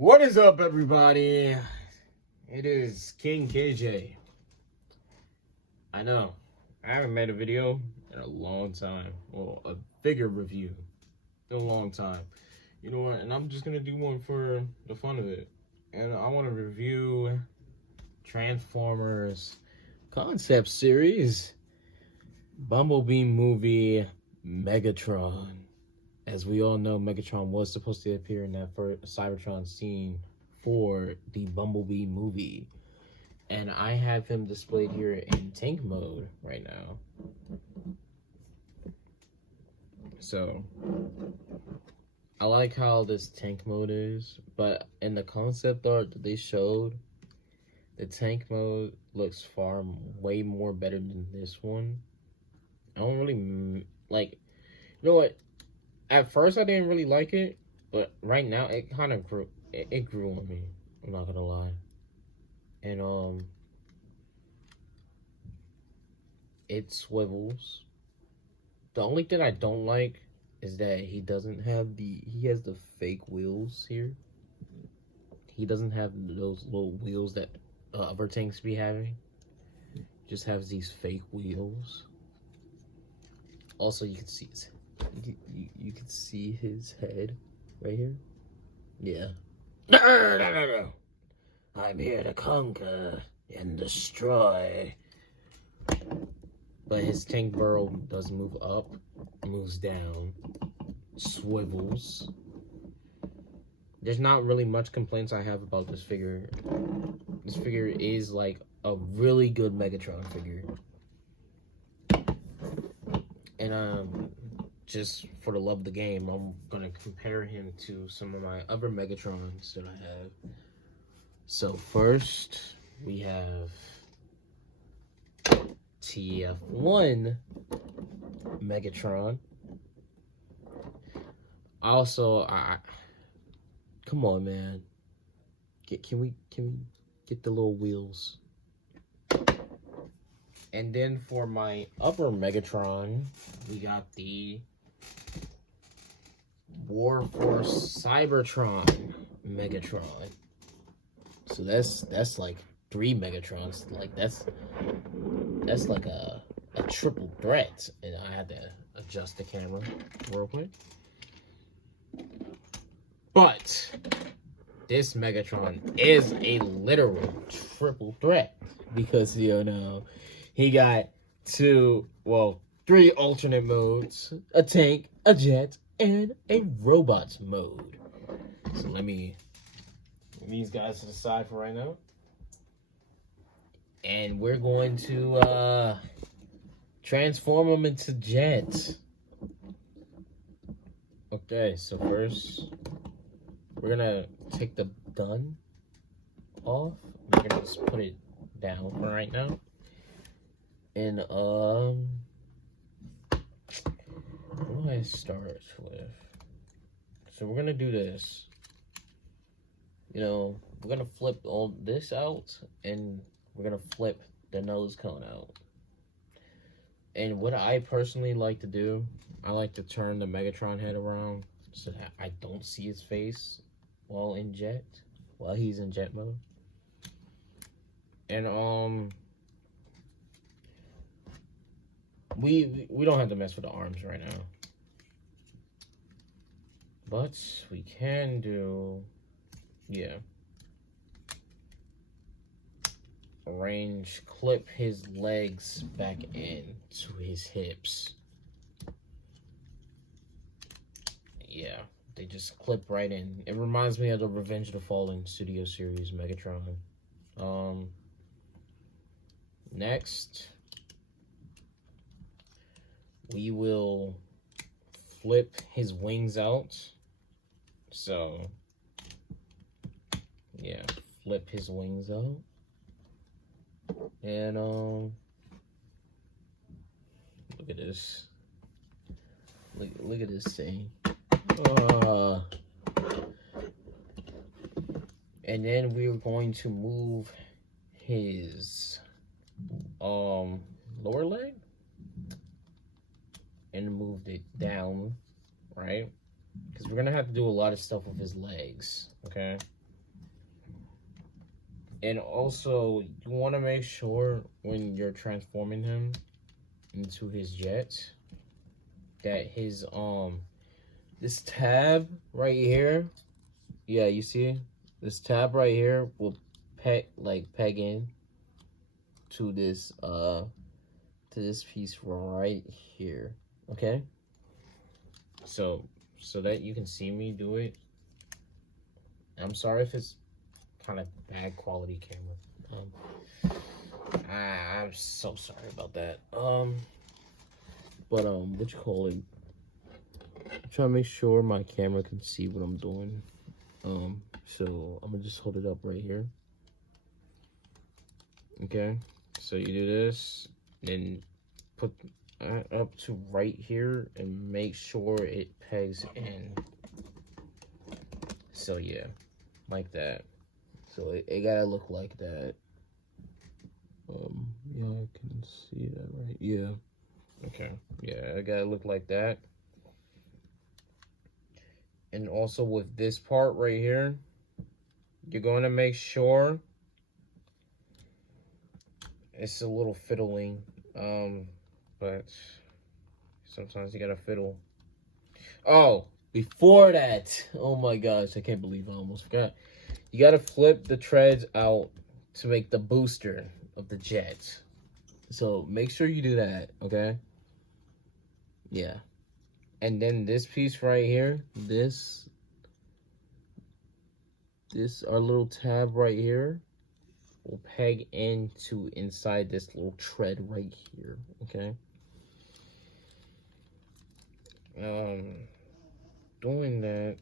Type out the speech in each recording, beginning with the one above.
What is up, everybody? It is King KJ. I know, I haven't made a video in a long time. Well, a figure review in a long time. You know what? And I'm just gonna do one for the fun of it. And I want to review Transformers concept series Bumblebee movie Megatron. As we all know, Megatron was supposed to appear in that first Cybertron scene for the Bumblebee movie. And I have him displayed here in tank mode right now. So, I like how this tank mode is, but in the concept art that they showed, the tank mode looks way more better than this one. I don't really, like, you know what? At first, I didn't really like it, but right now, it kind of grew. It grew on me. I'm not gonna lie. And it swivels. The only thing I don't like is that he doesn't have he has the fake wheels here. He doesn't have those little wheels that other tanks be having. Just has these fake wheels. Also, you can see you can see his head right here. Yeah. No. I'm here to conquer and destroy. But his tank barrel does move up, moves down, swivels. There's not really much complaints I have about this figure. This figure is like a really good Megatron figure. And just for the love of the game, I'm gonna compare him to some of my other Megatrons that I have. So first, we have TF1 Megatron. Also, come on, man. Can we get the little wheels? And then for my upper Megatron, we got the War Force Cybertron Megatron. So that's like 3 Megatrons. Like that's like a triple threat. And I had to adjust the camera real quick. But this Megatron is a literal triple threat because you know he got 3 alternate modes: a tank, a jet, and a robot mode. So let me move these guys to the side for right now. And we're going to transform them into jets. Okay, so first we're gonna take the gun off. We're gonna just put it down for right now. And what do I start with? So we're gonna do this. You know, we're gonna flip all this out, and we're gonna flip the nose cone out. And what I personally like to do, I like to turn the Megatron head around so that I don't see his face while he's in jet mode. And we don't have to mess with the arms right now, but we can do, yeah, clip his legs back in to his hips. Yeah, they just clip right in. It reminds me of the Revenge of the Fallen Studio Series Megatron. Next, we will flip his wings out. So, yeah, flip his wings out. And, look at this. Look at this thing. And then we're going to move his, lower leg. And moved it down, right? Because we're gonna have to do a lot of stuff with his legs, okay? And also, you want to make sure when you're transforming him into his jet that his this tab right here, yeah, you see this tab right here will peg in to this piece right here. Okay, so that you can see me do it. I'm sorry if it's kind of bad quality camera. I'm so sorry about that. But what you call it? I'm trying to make sure my camera can see what I'm doing. So I'm gonna just hold it up right here. Okay, so you do this, then put up to right here and make sure it pegs in. So yeah, like that. So it gotta look like that. Yeah, I can see that right. Yeah. Okay. Yeah, it gotta look like that. And also with this part right here, you're going to make sure it's a little fiddling. But sometimes you gotta fiddle. Oh, before that, oh my gosh, I can't believe I almost forgot. You gotta flip the treads out to make the booster of the jet. So make sure you do that, okay? Yeah. And then this piece right here, this our little tab right here will peg into inside this little tread right here, okay? Doing that.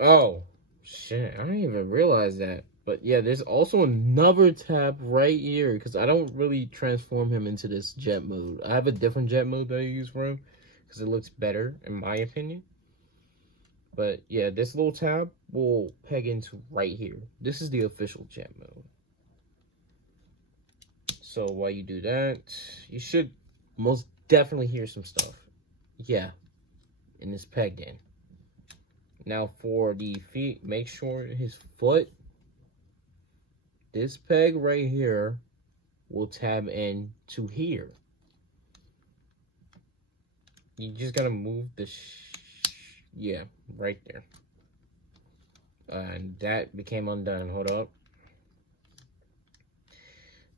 Oh, shit, I didn't even realize that. But yeah, there's also another tab right here because I don't really transform him into this jet mode. I have a different jet mode that I use for him because it looks better in my opinion. But yeah, this little tab will peg into right here. This is the official jet mode. So while you do that, you should most definitely hear some stuff. Yeah, and it's pegged in. Now for the feet, make sure his foot, this peg right here, will tab in to here. You just gotta move the, yeah, right there. And that became undone. Hold up.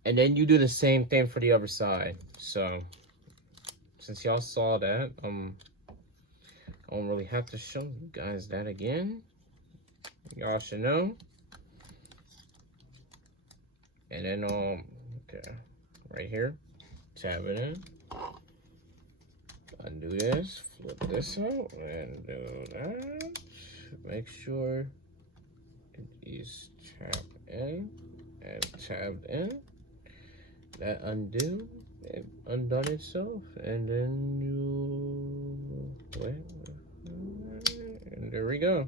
And then you do the same thing for the other side. So, since y'all saw that, I don't really have to show you guys that again. Y'all should know. And then, okay, right here, tab it in. Undo this, flip this out, and do that. Make sure it is tabbed in and tabbed in. That undo, it undone itself, and then you wait, and there we go.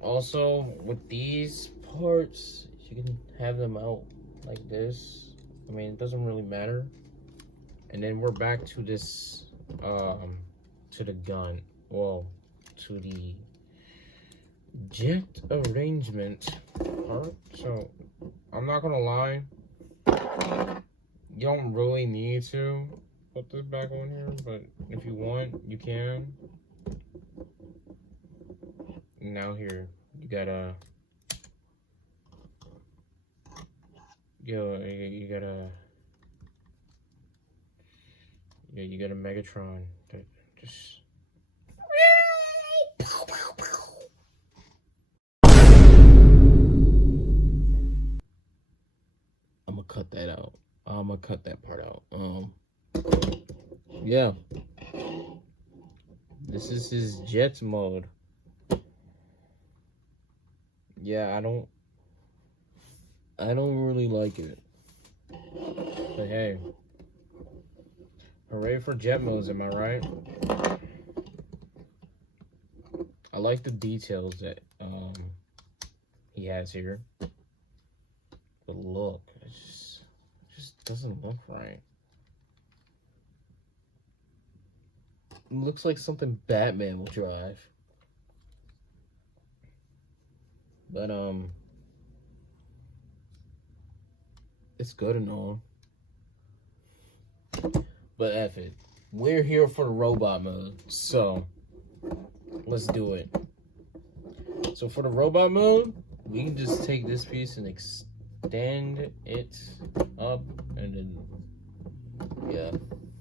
Also, with these parts, you can have them out like this. I mean, it doesn't really matter. And then we're back to this, to the gun. Well, to the jet arrangement part. So, I'm not gonna lie. You don't really need to put this back on here, but if you want, you can. Now here, you gotta, you gotta, yeah, you got a megatron that just. I'm gonna cut that out. I'm gonna cut that part out. Yeah. This is his Jets mode. Yeah, I don't really like it. But hey. Hooray for jet modes, am I right? I like the details that he has here. But look, it just doesn't look right. It looks like something Batman will drive. But it's good and all. But F it. We're here for the robot mode. So let's do it. So for the robot mode, we can just take this piece and extend it up and then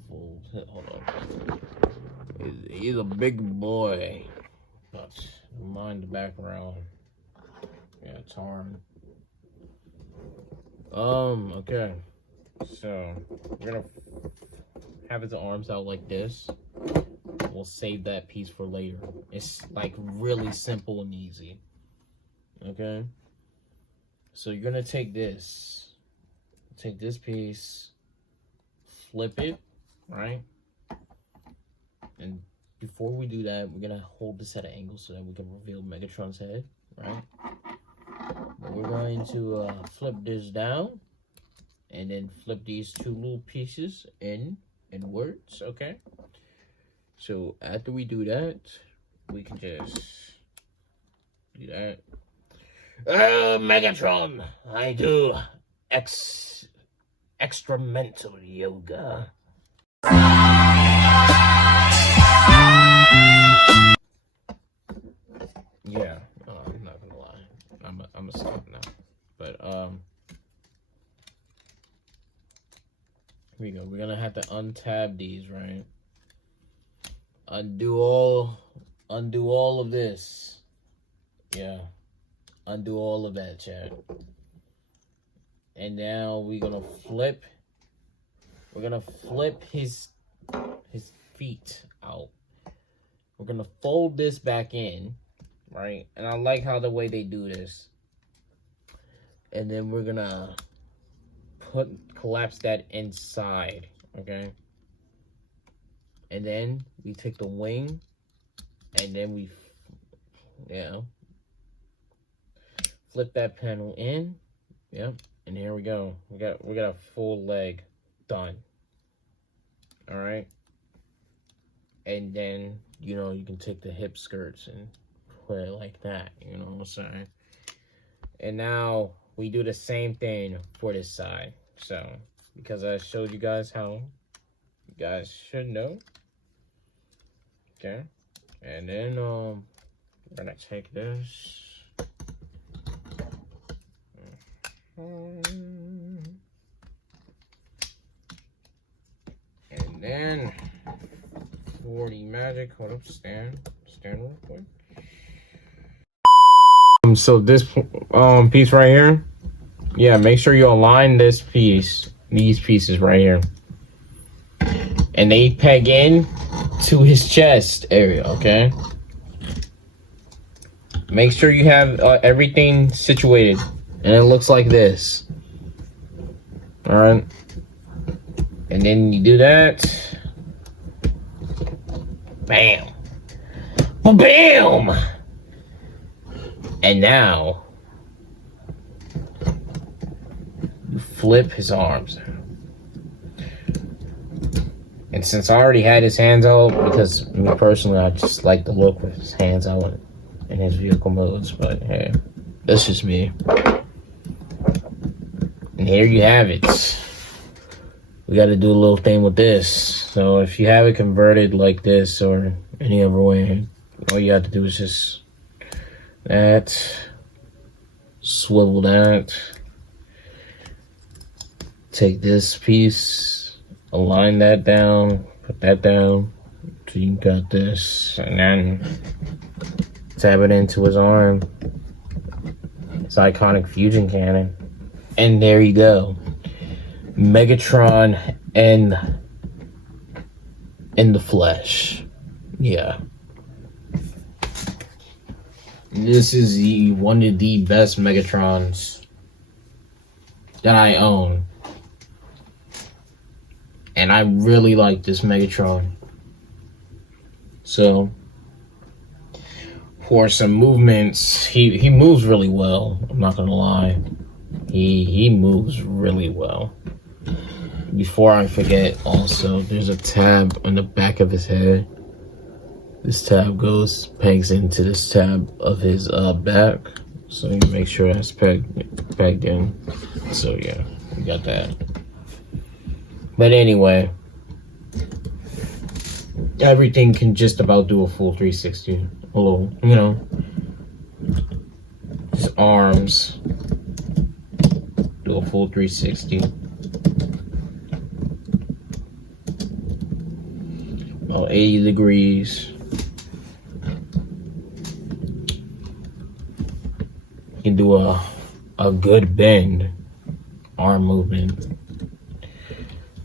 fold. Hold on. He's a big boy. But mind the background. Yeah, tarn. Okay. So we're gonna have his arms out like this. We'll save that piece for later. It's like really simple and easy. Okay. So you're gonna take this piece, flip it, right? And before we do that, we're gonna hold this at an angle so that we can reveal Megatron's head, right? But we're going to flip this down and then flip these two little pieces inwards, okay? So after we do that, we can just do that. Megatron, I do extra mental yoga. Yeah, I'm not gonna lie. I'm a stop now. But here we go. We're gonna have to untab these, right? Undo all of this. Yeah. Undo all of that, chat. And now we're gonna flip his feet out. We're gonna fold this back in, right? And I like how the way they do this. And then we're gonna collapse that inside, okay? And then we take the wing, and then we, flip that panel in, and here we go. We got a full leg done. All right. And then you can take the hip skirts and put it like that. You know what I'm saying? And now we do the same thing for this side. So because I showed you guys how you guys should know. Okay. And then we're gonna take this. And then for the magic, hold up, stand real quick. So this piece right here, make sure you align these pieces right here, and they peg in to his chest area. Okay, make sure you have everything situated, and it looks like this. All right, and then you do that. Bam, bam. And now, you flip his arms. And since I already had his hands out, because me personally, I just like the look with his hands out in his vehicle modes, but hey, that's just me. And here you have it. We got to do a little thing with this. So if you have it converted like this or any other way, all you have to do is just swivel that, take this piece, align that down, put that down, so you got this, and then tab it into his arm, his iconic fusion cannon, and there you go, Megatron in the flesh. Yeah. This is one of the best Megatrons that I own. And I really like this Megatron. So, for some movements, he moves really well. I'm not gonna lie. He moves really well. Before I forget, also, there's a tab on the back of his head. This tab pegs into this tab of his back. So you make sure that's pegged in. So yeah, we got that. But anyway, everything can just about do a full 360. A little, you know, his arms do a full 360. About 80 degrees. You can do a good bend, arm movement.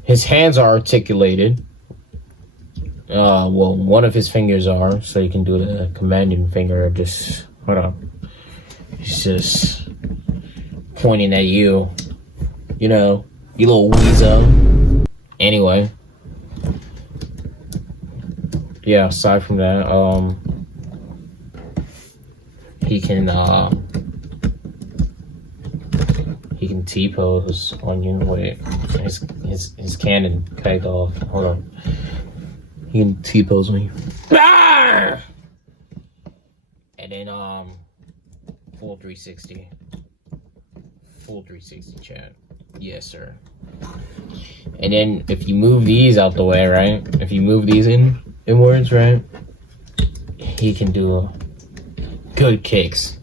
His hands are articulated. Well, one of his fingers are, so you can do the commanding finger. Just hold on. He's just pointing at you. You know, you little weasel. Anyway, yeah. Aside from that, he can T-pose on you. Wait, his cannon pegged off. Hold on. He can T-pose on you. Ah! And then full 360. Full 360 chat. Yes, sir. And then if you move these out the way, right? If you move these inwards, right? He can do good kicks.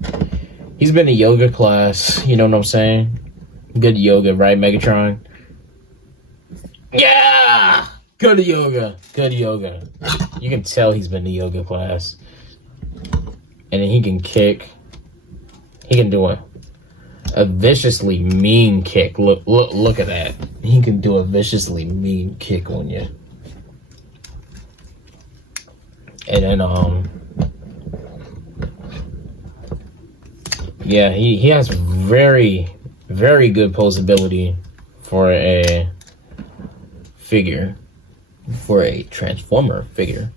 He's been in yoga class, you know what I'm saying? Good yoga, right, Megatron? Yeah! Good yoga. Good yoga. You can tell he's been to yoga class. And then he can kick. He can do a viciously mean kick. Look at that. He can do a viciously mean kick on you. And then yeah, he has very, very good posability for a figure, for a Transformer figure.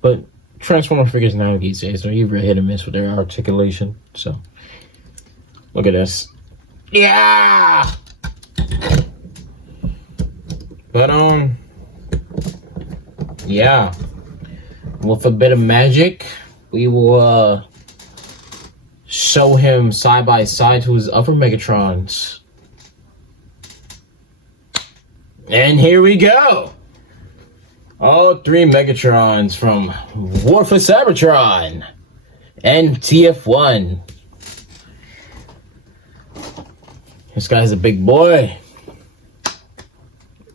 But Transformer figures now these days are either hit or miss with their articulation. So look at this. Yeah. But yeah. With a bit of magic, we will show him side by side to his other Megatrons. And here we go. All three Megatrons from War for Cybertron and TF1. This guy's a big boy.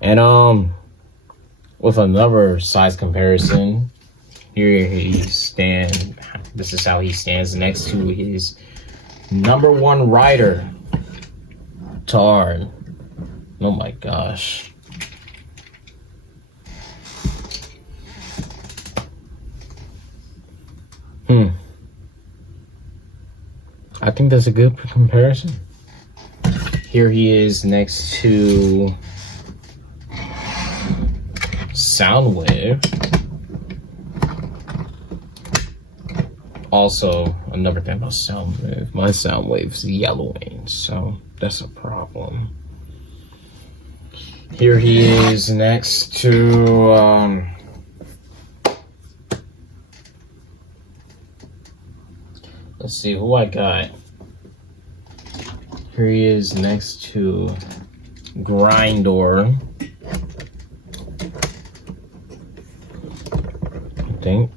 And with another size comparison, here he stands. This is how he stands next to his #1 rider, Tarn. Oh my gosh. I think that's a good comparison. Here he is next to Soundwave. Also, another thing about Soundwave, my Soundwave's yellowing, so that's a problem. Here he is next to let's see who I got. Here he is next to Grindor. I think.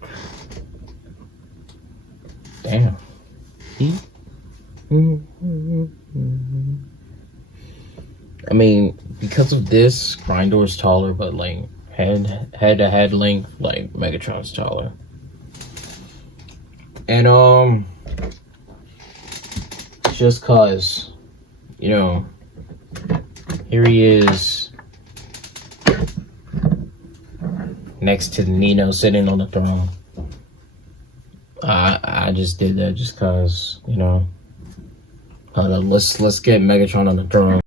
Damn. I mean, because of this, Grindor's taller, but like head to head length, like Megatron's taller. And just cause, you know, here he is next to Nino sitting on the throne. I just did that just cause, you know. Let's get Megatron on the throne.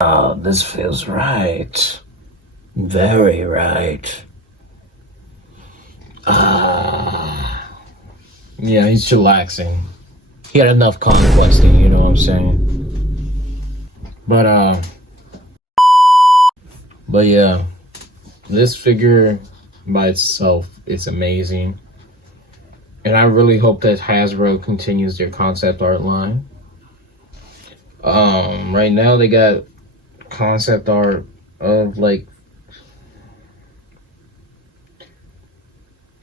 Oh, this feels right. Very right. Yeah, he's chillaxing. He had enough conquesting, you know what I'm saying? But yeah, this figure by itself is amazing. And I really hope that Hasbro continues their concept art line. Right now they got concept art of like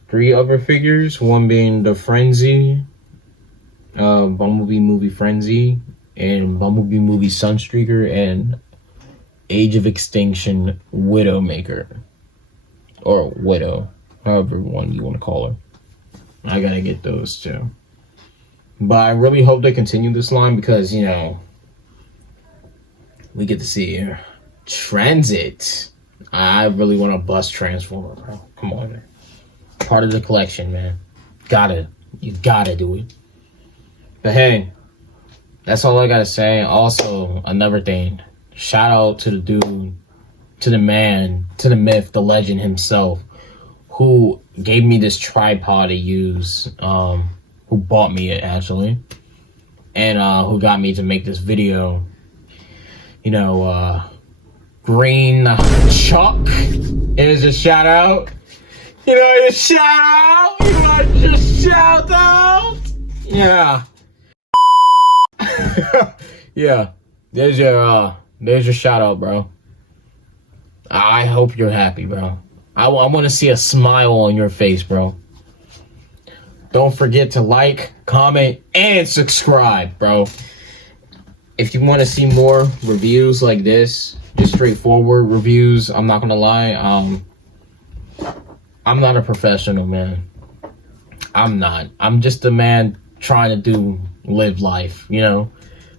3 other figures. One being the Frenzy, Bumblebee movie Frenzy, and Bumblebee movie Sunstreaker, and Age of Extinction Widowmaker, or Widow, however one you want to call her. I gotta get those too. But I really hope they continue this line because, you know, we get to see Transit. I really want to bust Transformer, bro. Come on, man. Part of the collection, man. You gotta do it. But hey, that's all I gotta say. Also, another thing. Shout out to the dude, to the man, to the myth, the legend himself, who gave me this tripod to use, who bought me it actually, and who got me to make this video. You know, greenchalk is a shout out. You know, your shout out. You want your shout out? Yeah. Yeah. There's your shout out, bro. I hope you're happy, bro. I want to see a smile on your face, bro. Don't forget to like, comment, and subscribe, bro. If you want to see more reviews like this, just straightforward reviews, I'm not gonna lie, I'm not a professional, man. I'm not. I'm just a man trying to live life, you know?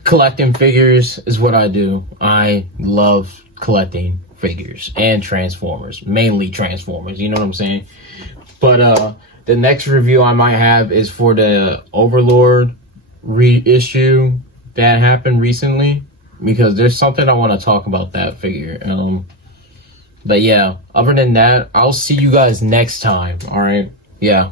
Collecting figures is what I do. I love collecting figures and Transformers, mainly Transformers, you know what I'm saying? But the next review I might have is for the Overlord reissue that happened recently, because there's something I want to talk about that figure. But yeah, other than that, I'll see you guys next time. All right, yeah.